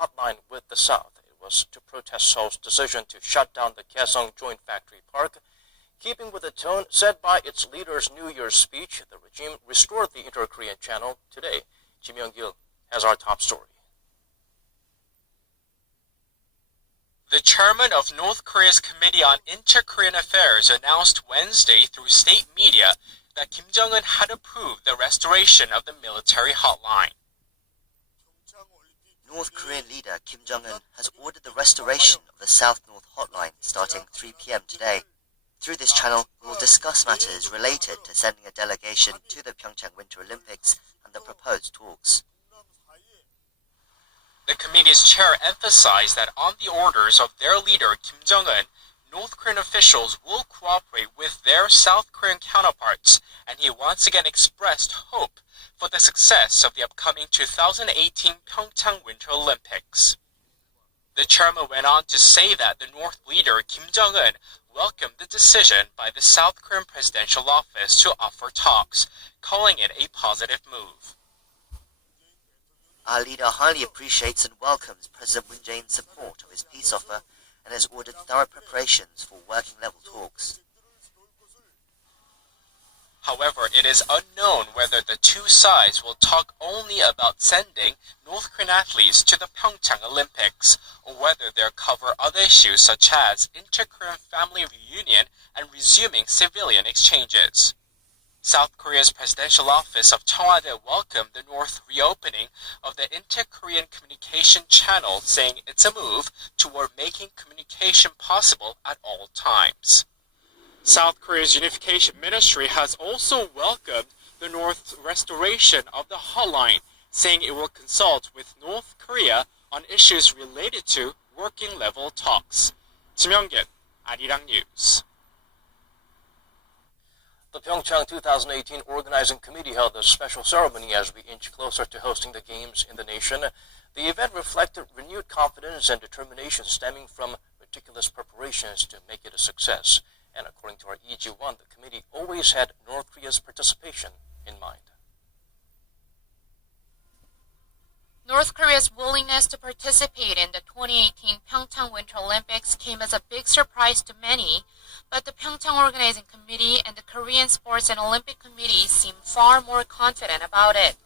hotline with the South. It was to protest Seoul's decision to shut down the Kaesong Joint Factory Park. Keeping with the tone set by its leader's New Year's speech, the regime restored the Inter-Korean channel today. Kim Young-gil has our top story. The chairman of North Korea's Committee on Inter-Korean Affairs announced Wednesday through state media that Kim Jong-un had approved the restoration of the military hotline. North Korean leader Kim Jong-un has ordered the restoration of the South-North hotline starting 3 p.m. today. Through this channel, we will discuss matters related to sending a delegation to the Pyeongchang Winter Olympics and the proposed talks. The committee's chair emphasized that on the orders of their leader Kim Jong-un, North Korean officials will cooperate with their South Korean counterparts, and he once again expressed hope for the success of the upcoming 2018 Pyeongchang Winter Olympics. The chairman went on to say that the North leader Kim Jong-un welcomed the decision by the South Korean presidential office to offer talks, calling it a positive move. Our leader highly appreciates and welcomes President Moon Jae-in's support of his peace offer and has ordered thorough preparations for working-level talks. However, it is unknown whether the two sides will talk only about sending North Korean athletes to the Pyeongchang Olympics, or whether they'll cover other issues such as inter-Korean family reunion and resuming civilian exchanges. South Korea's presidential office of Cheongwade welcomed the North reopening of the inter-Korean communication channel, saying it's a move toward making communication possible at all times. South Korea's Unification Ministry has also welcomed the North's restoration of the hotline, saying it will consult with North Korea on issues related to working-level talks. Kim Young-gil, Arirang News. The Pyeongchang 2018 Organizing Committee held a special ceremony as we inch closer to hosting the Games in the nation. The event reflected renewed confidence and determination stemming from meticulous preparations to make it a success. And according to our EG1, the committee always had North Korea's participation in mind. North Korea's willingness to participate in the 2018 Pyeongchang Winter Olympics came as a big surprise to many, but the Pyeongchang Organizing Committee and the Korean Sports and Olympic Committee seem far more confident about it.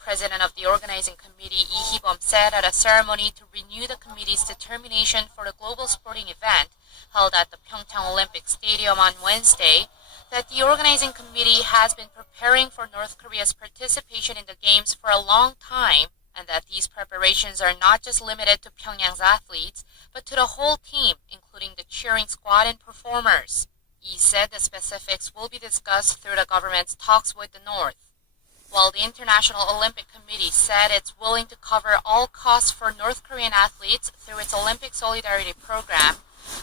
President of the Organizing Committee Lee Hee-bum said at a ceremony to renew the committee's determination for the global sporting event held at the Pyeongchang Olympic Stadium on Wednesday that the Organizing Committee has been preparing for North Korea's participation in the Games for a long time, and that these preparations are not just limited to Pyongyang's athletes, but to the whole team, including the cheering squad and performers. Lee said the specifics will be discussed through the government's talks with the North. While the International Olympic Committee said it's willing to cover all costs for North Korean athletes through its Olympic Solidarity Program,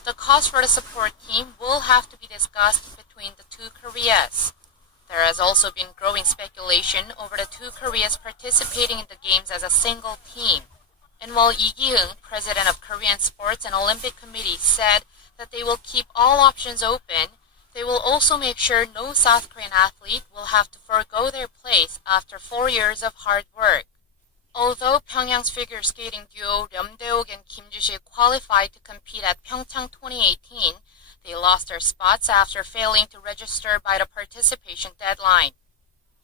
the cost for the support team will have to be discussed between the two Koreas. There has also been growing speculation over the two Koreas participating in the Games as a single team. And while Lee Gi-heung, president of Korean Sports and Olympic Committee, said that they will keep all options open, they will also make sure no South Korean athlete will have to forego their place after 4 years of hard work. Although Pyongyang's figure skating duo Rim Dae-ok and Kim Ju-sik qualified to compete at Pyeongchang 2018, they lost their spots after failing to register by the participation deadline.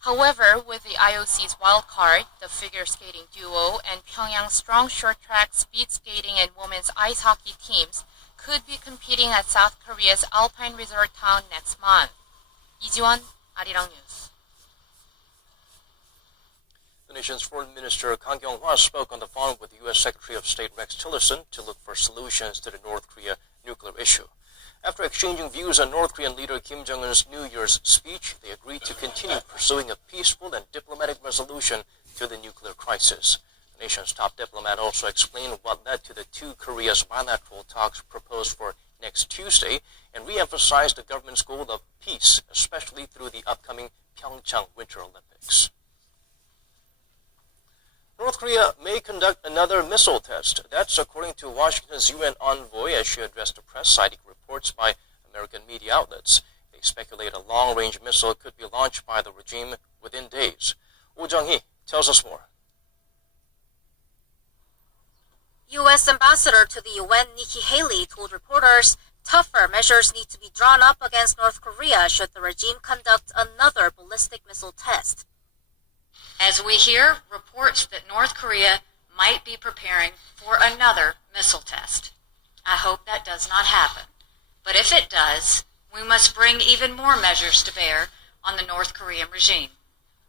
However, with the IOC's wildcard, the figure skating duo and Pyongyang's strong short track, speed skating, and women's ice hockey teams could be competing at South Korea's Alpine Resort town next month. 이지원, Arirang News. The nation's Foreign Minister Kang Kyung-hwa spoke on the phone with U.S. Secretary of State Rex Tillerson to look for solutions to the North Korea nuclear issue. After exchanging views on North Korean leader Kim Jong-un's New Year's speech, they agreed to continue pursuing a peaceful and diplomatic resolution to the nuclear crisis. The nation's top diplomat also explained what led to the two Koreas' bilateral talks proposed for next Tuesday and re-emphasized the government's goal of peace, especially through the upcoming Pyeongchang Winter Olympics. North Korea may conduct another missile test. That's according to Washington's UN envoy as she addressed the press, citing reports by American media outlets. They speculate a long-range missile could be launched by the regime within days. Oh Jung-hee tells us more. U.S. Ambassador to the UN Nikki Haley told reporters tougher measures need to be drawn up against North Korea should the regime conduct another ballistic missile test. As we hear reports that North Korea might be preparing for another missile test. I hope that does not happen. But if it does, we must bring even more measures to bear on the North Korean regime.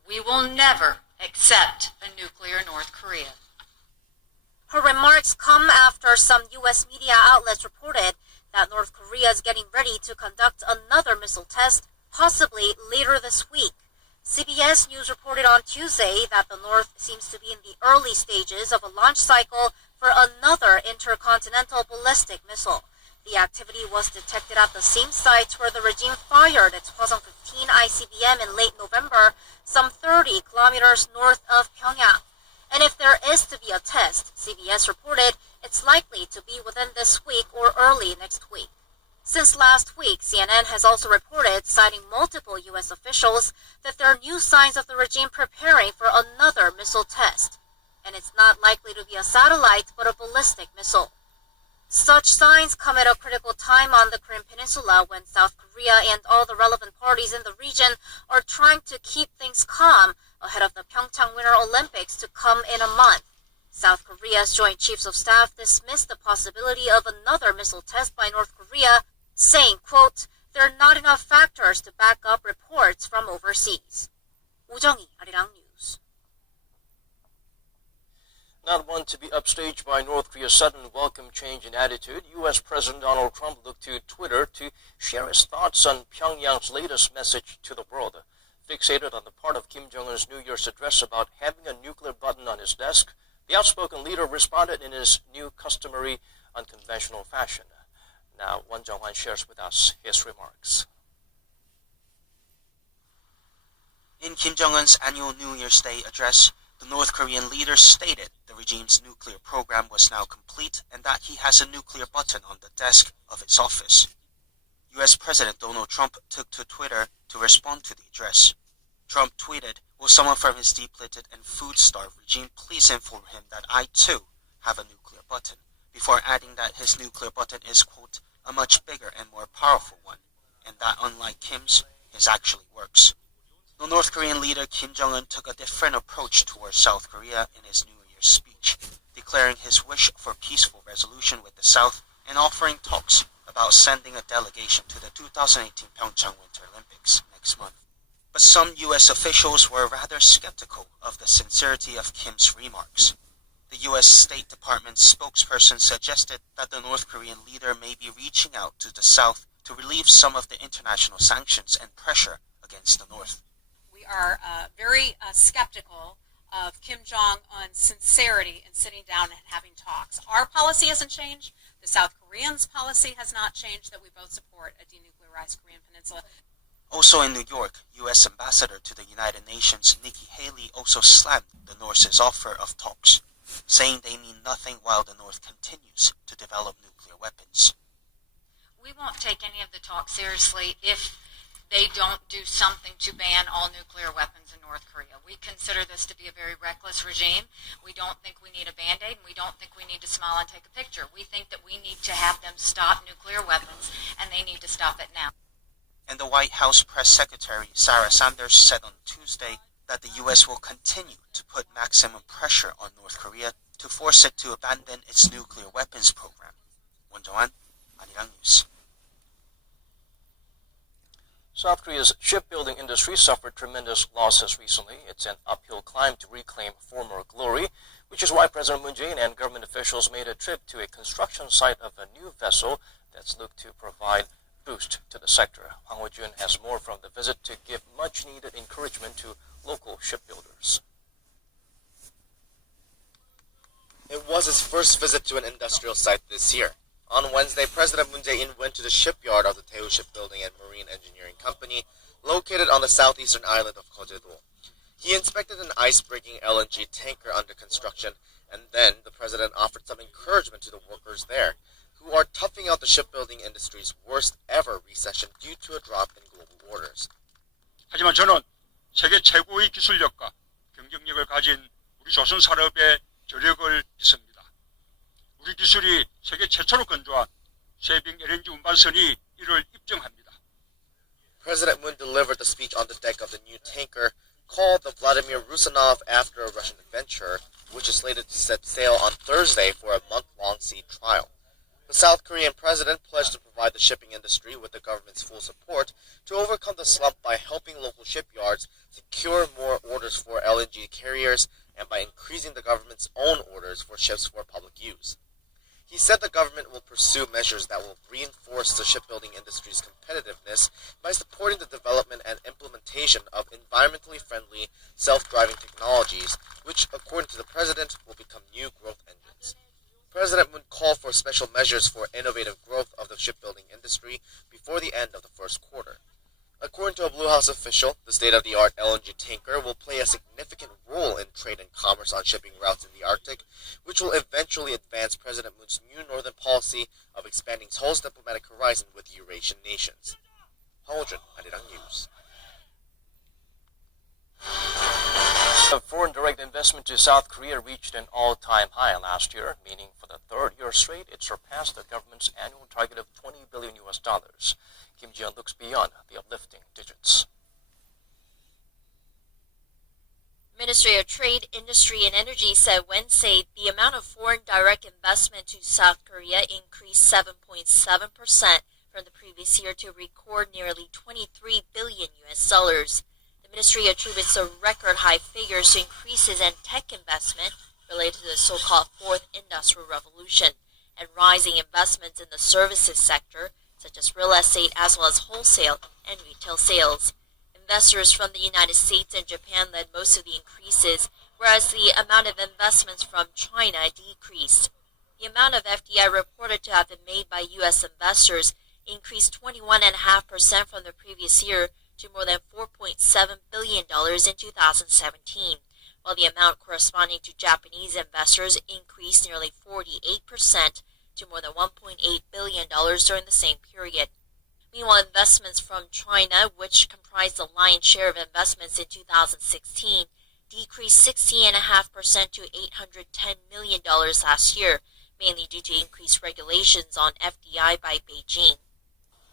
We will never accept a nuclear North Korea. Her remarks come after some U.S. media outlets reported that North Korea is getting ready to conduct another missile test, possibly later this week. CBS News reported on Tuesday that the North seems to be in the early stages of a launch cycle for another intercontinental ballistic missile. The activity was detected at the same sites where the regime fired its Hwasong-15 ICBM in late November, some 30 kilometers north of Pyongyang. And if there is to be a test, CBS reported it's likely to be within this week or early next week. Since last week, CNN has also reported, citing multiple U.S. officials, that there are new signs of the regime preparing for another missile test. And it's not likely to be a satellite, but a ballistic missile. Such signs come at a critical time on the Korean Peninsula when South Korea and all the relevant parties in the region are trying to keep things calm ahead of the Pyeongchang Winter Olympics to come in a month. South Korea's Joint Chiefs of Staff dismissed the possibility of another missile test by North Korea, saying, quote, there are not enough factors to back up reports from overseas. 우정희, 아리랑 News. Not one to be upstaged by North Korea's sudden welcome change in attitude, U.S. President Donald Trump looked to Twitter to share his thoughts on Pyongyang's latest message to the world. Fixated on the part of Kim Jong-un's New Year's address about having a nuclear button on his desk, the outspoken leader responded in his new customary unconventional fashion. Now, Won Jung-hwan shares with us his remarks. In Kim Jong-un's annual New Year's Day address, the North Korean leader stated the regime's nuclear program was now complete and that he has a nuclear button on the desk of his office. U.S. President Donald Trump took to Twitter to respond to the address. Trump tweeted, will someone from his depleted and food-starved regime please inform him that I, too, have a nuclear button, before adding that his nuclear button is, quote, a much bigger and more powerful one, and that unlike Kim's, his actually works. The North Korean leader Kim Jong-un took a different approach towards South Korea in his New Year's speech, declaring his wish for peaceful resolution with the South and offering talks about sending a delegation to the 2018 Pyeongchang Winter Olympics next month. But some U.S. officials were rather skeptical of the sincerity of Kim's remarks. The U.S. State Department spokesperson suggested that the North Korean leader may be reaching out to the South to relieve some of the international sanctions and pressure against the North. We are very skeptical of Kim Jong-un's sincerity in sitting down and having talks. Our policy hasn't changed. The South Koreans' policy has not changed, that we both support a denuclearized Korean peninsula. Also in New York, U.S. Ambassador to the United Nations Nikki Haley also slammed the North's offer of talks, saying they mean nothing while the North continues to develop nuclear weapons. We won't take any of the talk seriously if they don't do something to ban all nuclear weapons in North Korea. We consider this to be a very reckless regime. We don't think we need a Band-Aid, and we don't think we need to smile and take a picture. We think that we need to have them stop nuclear weapons, and they need to stop it now. And the White House Press Secretary Sarah Sanders said on Tuesday that the U.S. will continue to put maximum pressure on North Korea to force it to abandon its nuclear weapons program. Won Jung-hwan, Arirang News. South Korea's shipbuilding industry suffered tremendous losses recently. It's an uphill climb to reclaim former glory, which is why President Moon Jae-in and government officials made a trip to a construction site of a new vessel that's looked to provide boost to the sector. Hwang Ho-jun has more from the visit to give much-needed encouragement to local shipbuilders. It was his first visit to an industrial site this year. On Wednesday, President Moon Jae-in went to the shipyard of the Daewoo Shipbuilding and Marine Engineering Company, located on the southeastern island of Jeoju-do. He inspected an ice-breaking LNG tanker under construction, and then the president offered some encouragement to the workers there, who are toughing out the shipbuilding industry's worst-ever recession due to a drop in global orders. 하지만 저는 세계 최고의 기술력과 경쟁력을 가진 우리 조선 산업에 저력을 믿습니다. 기술이 세계 최초로 건조한 쉐이빙 LNG 운반선이 이를 입증합니다. President Moon delivered the speech on the deck of the new tanker called the Vladimir Rusanov after a Russian adventurer, which is slated to set sail on Thursday for a month-long sea trial. The South Korean president pledged to provide the shipping industry with the government's full support to overcome the slump by helping local shipyards secure more orders for LNG carriers and by increasing the government's own orders for ships for public use. He said the government will pursue measures that will reinforce the shipbuilding industry's competitiveness by supporting the development and implementation of environmentally friendly, self-driving technologies, which, according to the president, will become new growth engines. President Moon called for special measures for innovative growth of the shipbuilding industry before the end of the first quarter. According to a Blue House official, the state-of-the-art LNG tanker will play a significant role in trade and commerce on shipping routes in the Arctic, which will eventually advance President Moon's new northern policy of expanding Seoul's diplomatic horizon with Eurasian nations. 황호준, 아리랑 뉴스. Foreign direct investment to South Korea reached an all-time high last year, meaning for the third year straight it surpassed the government's annual target of $20 billion. Kim Ji-yeon looks beyond the uplifting digits. Ministry of Trade, Industry and Energy said Wednesday the amount of foreign direct investment to South Korea increased 7.7% from the previous year to record nearly $23 billion. The ministry attributes the record high figures to increases in tech investment related to the so-called Fourth Industrial Revolution and rising investments in the services sector, such as real estate as well as wholesale and retail sales. Investors from the United States and Japan led most of the increases, whereas the amount of investments from China decreased. The amount of FDI reported to have been made by U.S. investors increased 21.5% from the previous year to more than $4.7 billion in 2017, while the amount corresponding to Japanese investors increased nearly 48% to more than $1.8 billion during the same period. Meanwhile, investments from China, which comprised the lion's share of investments in 2016, decreased 16.5% to $810 million last year, mainly due to increased regulations on FDI by Beijing.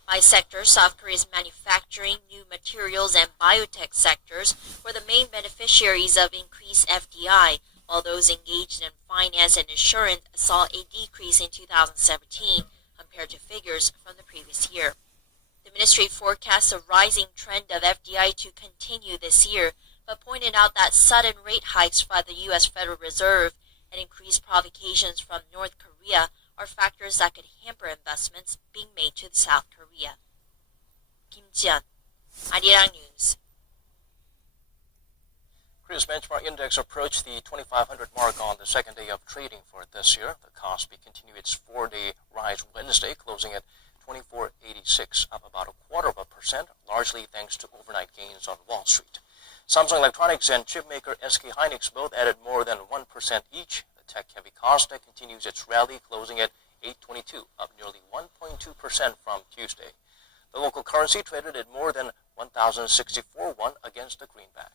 By sector, South Korea's manufacturing, new materials, and biotech sectors were the main beneficiaries of increased FDI, while those engaged in finance and insurance saw a decrease in 2017 compared to figures from the previous year. The ministry forecasts a rising trend of FDI to continue this year, but pointed out that sudden rate hikes by the U.S. Federal Reserve and increased provocations from North Korea are factors that could hamper investments being made to South Korea. Kim Ji-yeon, Arirang News. Korea's benchmark index approached the 2,500 mark on the second day of trading for this year. The Kospi continued its four-day rise Wednesday, closing at 2486, up about 0.25%, largely thanks to overnight gains on Wall Street. Samsung Electronics and chipmaker SK Hynix both added more than 1% each. The tech-heavy Kosdaq continues its rally, closing at 822, up nearly 1.2% from Tuesday. The local currency traded at more than 1,064 won against the greenback.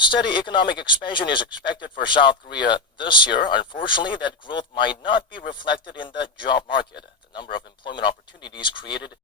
Steady economic expansion is expected for South Korea this year. Unfortunately, that growth might not be reflected in the job market. The number of employment opportunities created